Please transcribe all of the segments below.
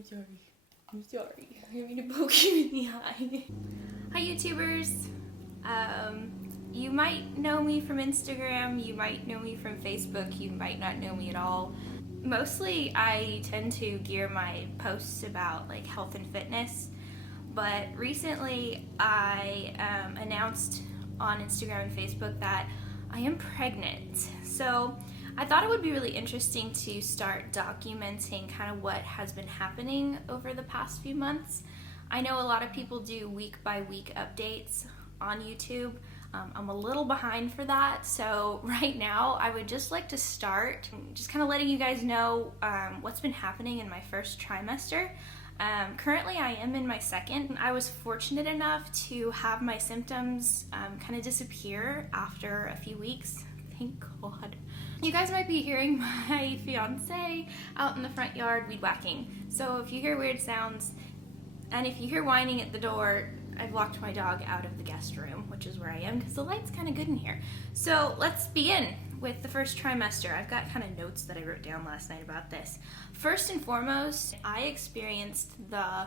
I'm sorry. I'm sorry. I didn't mean to poke you in the eye. Hi, YouTubers. You might know me from Instagram, you might know me from Facebook, you might not know me at all. Mostly I tend to gear my posts about like health and fitness, but recently I announced on Instagram and Facebook that I am pregnant. So I thought it would be really interesting to start documenting kind of what has been happening over the past few months. I know a lot of people do week by week updates on YouTube. I'm a little behind for that, so right now I would just like to start just kind of letting you guys know what's been happening in my first trimester. Currently I am in my second. I was fortunate enough to have my symptoms kind of disappear after a few weeks. Thank God. You guys might be hearing my fiance out in the front yard weed whacking. So if you hear weird sounds and if you hear whining at the door, I've locked my dog out of the guest room, which is where I am because the light's kind of good in here. So let's begin with the first trimester. I've got kind of notes that I wrote down last night about this. First and foremost, I experienced the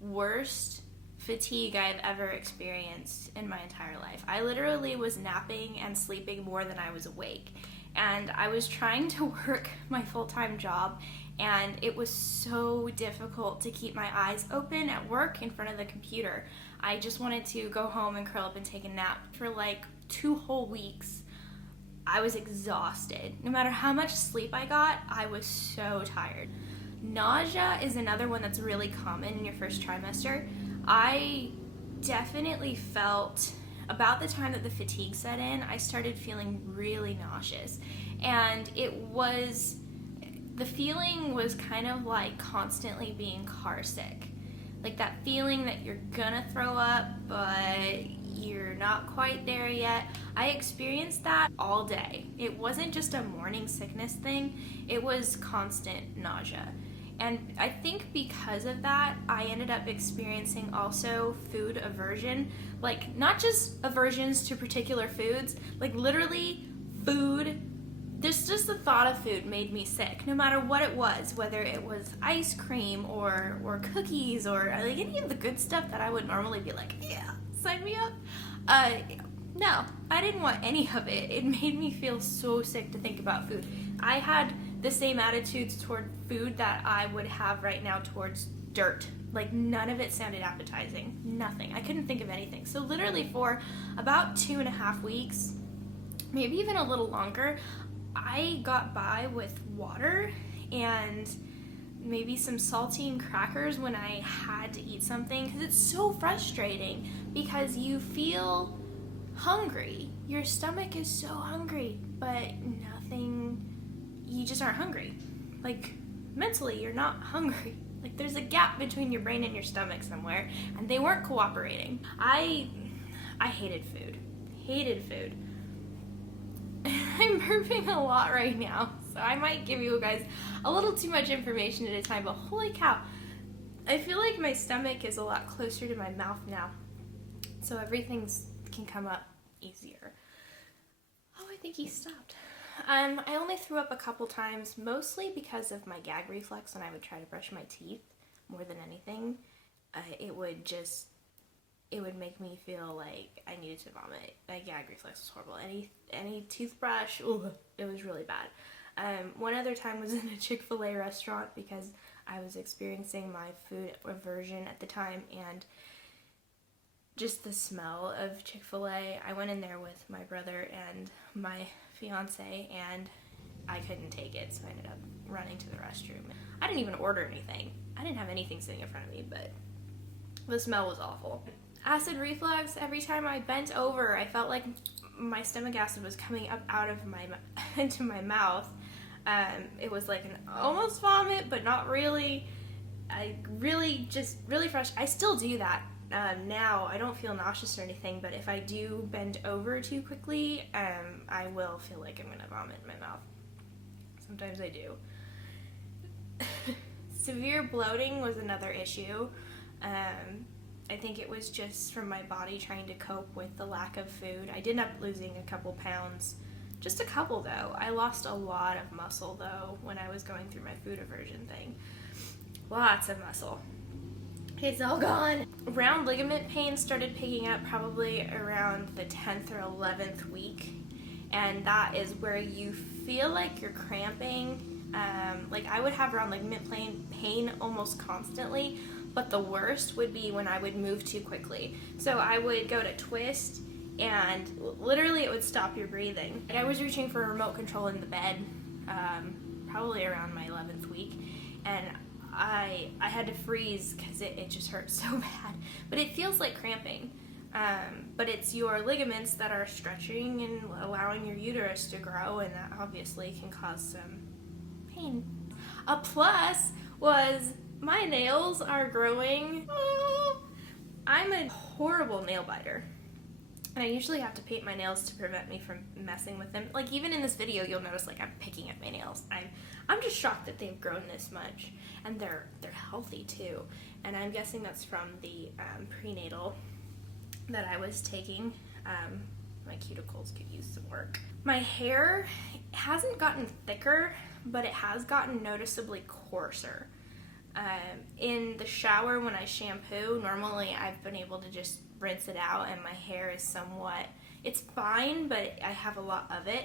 worst fatigue I've ever experienced in my entire life. I literally was napping and sleeping more than I was awake. And I was trying to work my full-time job, and it was so difficult to keep my eyes open at work in front of the computer. I just wanted to go home and curl up and take a nap. For like 2 whole weeks, I was exhausted. No matter how much sleep I got, I was so tired. Nausea is another one that's really common in your first trimester. I definitely felt, about the time that the fatigue set in, I started feeling really nauseous. And the feeling was kind of like constantly being car sick. Like that feeling that you're gonna throw up, but you're not quite there yet. I experienced that all day. It wasn't just a morning sickness thing, it was constant nausea. And I think because of that, I ended up experiencing also food aversion. Like, not just aversions to particular foods, like literally food. Just the thought of food made me sick, no matter what it was, whether it was ice cream or cookies or like any of the good stuff that I would normally be like, yeah, sign me up. No, I didn't want any of it. It made me feel so sick to think about food. I had the same attitudes toward food that I would have right now towards dirt. Like, none of it sounded appetizing. Nothing. I couldn't think of anything. So literally for about 2.5 weeks, maybe even a little longer, I got by with water and maybe some saltine crackers when I had to eat something, because it's so frustrating because you feel hungry. Your stomach is so hungry, but you just aren't hungry. Like, mentally, you're not hungry. Like, there's a gap between your brain and your stomach somewhere, and they weren't cooperating. I hated food. Hated food. I'm burping a lot right now, so I might give you guys a little too much information at a time, but holy cow, I feel like my stomach is a lot closer to my mouth now, so everything can come up easier. Oh, I think he stopped. I only threw up a couple times, mostly because of my gag reflex when I would try to brush my teeth more than anything. It would make me feel like I needed to vomit. My gag reflex was horrible. Any toothbrush, it was really bad. One other time was in a Chick-fil-A restaurant because I was experiencing my food aversion at the time, and just the smell of Chick-fil-A. I went in there with my brother and my fiance, and I couldn't take it, so I ended up running to the restroom. I didn't even order anything. I didn't have anything sitting in front of me, but the smell was awful. Acid reflux, every time I bent over, I felt like my stomach acid was coming up out of into my mouth. It was like an almost vomit, but not really. Really frustrated. I still do that. Now I don't feel nauseous or anything, but if I do bend over too quickly, I will feel like I'm gonna vomit in my mouth. Sometimes I do. Severe bloating was another issue. I think it was just from my body trying to cope with the lack of food. I did end up losing a couple pounds. Just a couple, though. I lost a lot of muscle, though, when I was going through my food aversion thing. lots of muscle. It's all gone. Round ligament pain started picking up probably around the 10th or 11th week, and that is where you feel like you're cramping. Like I would have round ligament pain almost constantly, but the worst would be when I would move too quickly. So I would go to twist, and literally it would stop your breathing. I was reaching for a remote control in the bed, probably around my 11th week, and I had to freeze because it just hurt so bad. But it feels like cramping. But it's your ligaments that are stretching and allowing your uterus to grow, and that obviously can cause some pain. A plus was my nails are growing. I'm a horrible nail biter. And I usually have to paint my nails to prevent me from messing with them. Like even in this video, you'll notice like I'm picking at my nails. I'm just shocked that they've grown this much, and they're healthy too. And I'm guessing that's from the prenatal that I was taking. My cuticles could use some work. My hair hasn't gotten thicker, but it has gotten noticeably coarser. In the shower when I shampoo, normally I've been able to just rinse it out and my hair is somewhat, it's fine, but I have a lot of it.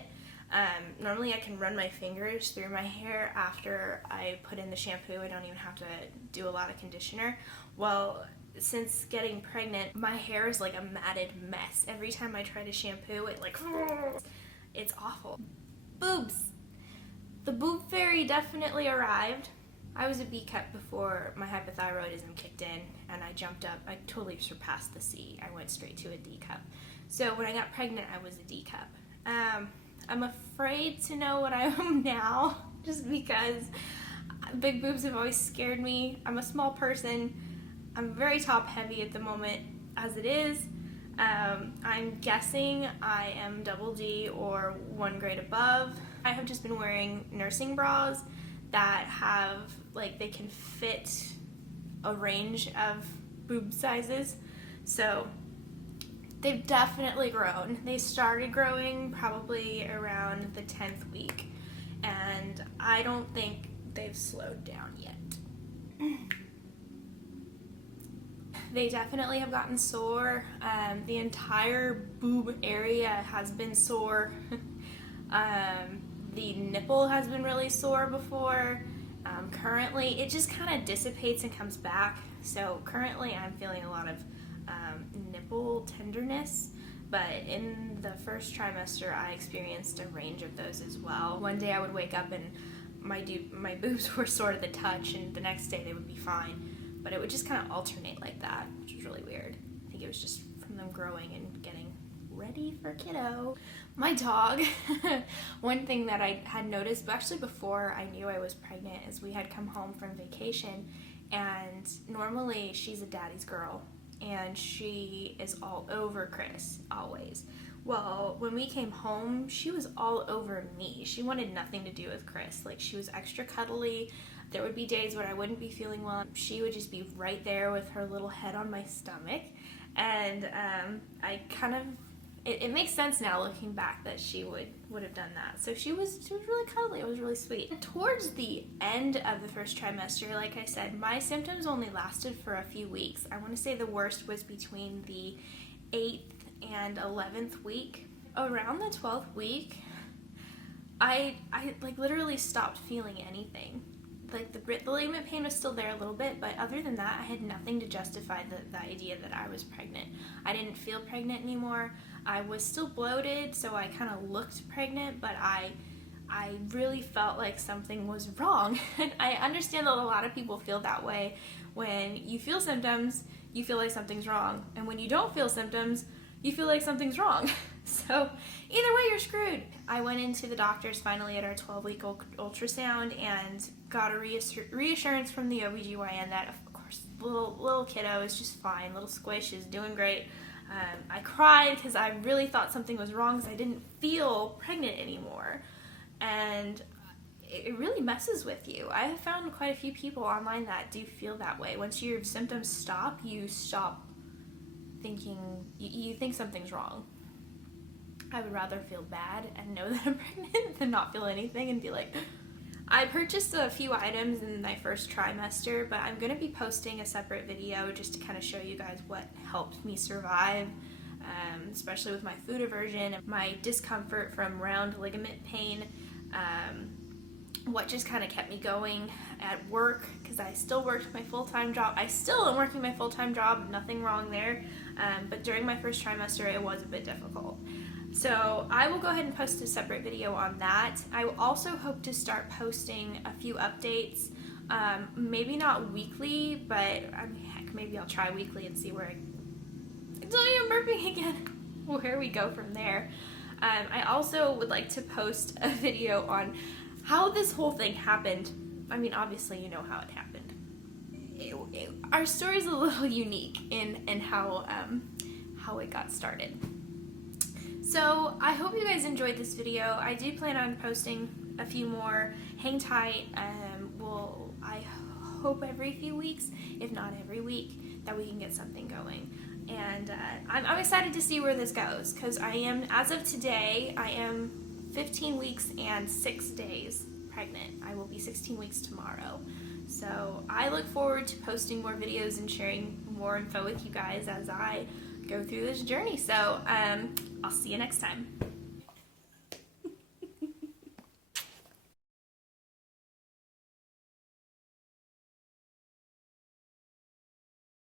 Normally I can run my fingers through my hair after I put in the shampoo. I don't even have to do a lot of conditioner. Well, since getting pregnant, my hair is like a matted mess. Every time I try to shampoo it, like, it's awful. Boobs. The boob fairy definitely arrived. I was a B cup before my hypothyroidism kicked in, and I jumped up. I totally surpassed the C. I went straight to a D cup. So when I got pregnant, I was a D cup. I'm afraid to know what I am now, just because big boobs have always scared me. I'm a small person. I'm very top heavy at the moment as it is. I'm guessing I am double D or 1 grade above. I have just been wearing nursing bras that have, like, they can fit a range of boob sizes. So they've definitely grown. They started growing probably around the 10th week, and I don't think they've slowed down yet. They definitely have gotten sore. The entire boob area has been sore. The nipple has been really sore before. Currently, it just kind of dissipates and comes back. So currently I'm feeling a lot of nipple tenderness, but in the first trimester I experienced a range of those as well. One day I would wake up and my boobs were sore to the touch, and the next day they would be fine. But it would just kind of alternate like that, which was really weird. I think it was just from them growing and getting ready for kiddo. My dog, one thing that I had noticed, but actually before I knew I was pregnant, is we had come home from vacation, and normally she's a daddy's girl, and she is all over Chris, always. Well, when we came home, she was all over me. She wanted nothing to do with Chris. Like, she was extra cuddly. There would be days when I wouldn't be feeling well. She would just be right there with her little head on my stomach. And I kind of, it makes sense now looking back that she would have done that. So she was really cuddly. It was really sweet. And towards the end of the first trimester, like I said, my symptoms only lasted for a few weeks. I want to say the worst was between the 8th and 11th week. Around the 12th week, I like literally stopped feeling anything. Like the ligament pain was still there a little bit, but other than that, I had nothing to justify the idea that I was pregnant. I didn't feel pregnant anymore. I was still bloated, so I kind of looked pregnant, but I really felt like something was wrong. And I understand that a lot of people feel that way. When you feel symptoms, you feel like something's wrong. And when you don't feel symptoms, you feel like something's wrong. So either way, you're screwed. I went into the doctors finally at our 12-week ultrasound and got a reassurance from the OBGYN that, of course, little kiddo is just fine. Little squish is doing great. I cried because I really thought something was wrong because I didn't feel pregnant anymore. And it really messes with you. I have found quite a few people online that do feel that way. Once your symptoms stop, you stop thinking, you think something's wrong. I would rather feel bad and know that I'm pregnant than not feel anything and be like, I purchased a few items in my first trimester, but I'm going to be posting a separate video just to kind of show you guys what helped me survive, especially with my food aversion and my discomfort from round ligament pain, what just kind of kept me going at work, because I still worked my full-time job. I still am working my full-time job, nothing wrong there, but during my first trimester it was a bit difficult. So I will go ahead and post a separate video on that. I will also hope to start posting a few updates, maybe not weekly, but I mean, heck, maybe I'll try weekly and see where I'm burping again, where we go from there. I also would like to post a video on how this whole thing happened. I mean, obviously you know how it happened. Our story's a little unique in how it got started. So I hope you guys enjoyed this video. I do plan on posting a few more. Hang tight. I hope every few weeks, if not every week, that we can get something going. And I'm excited to see where this goes, because as of today, I am 15 weeks and 6 days pregnant. I will be 16 weeks tomorrow. So I look forward to posting more videos and sharing more info with you guys as I go through this journey. So I'll see you next time.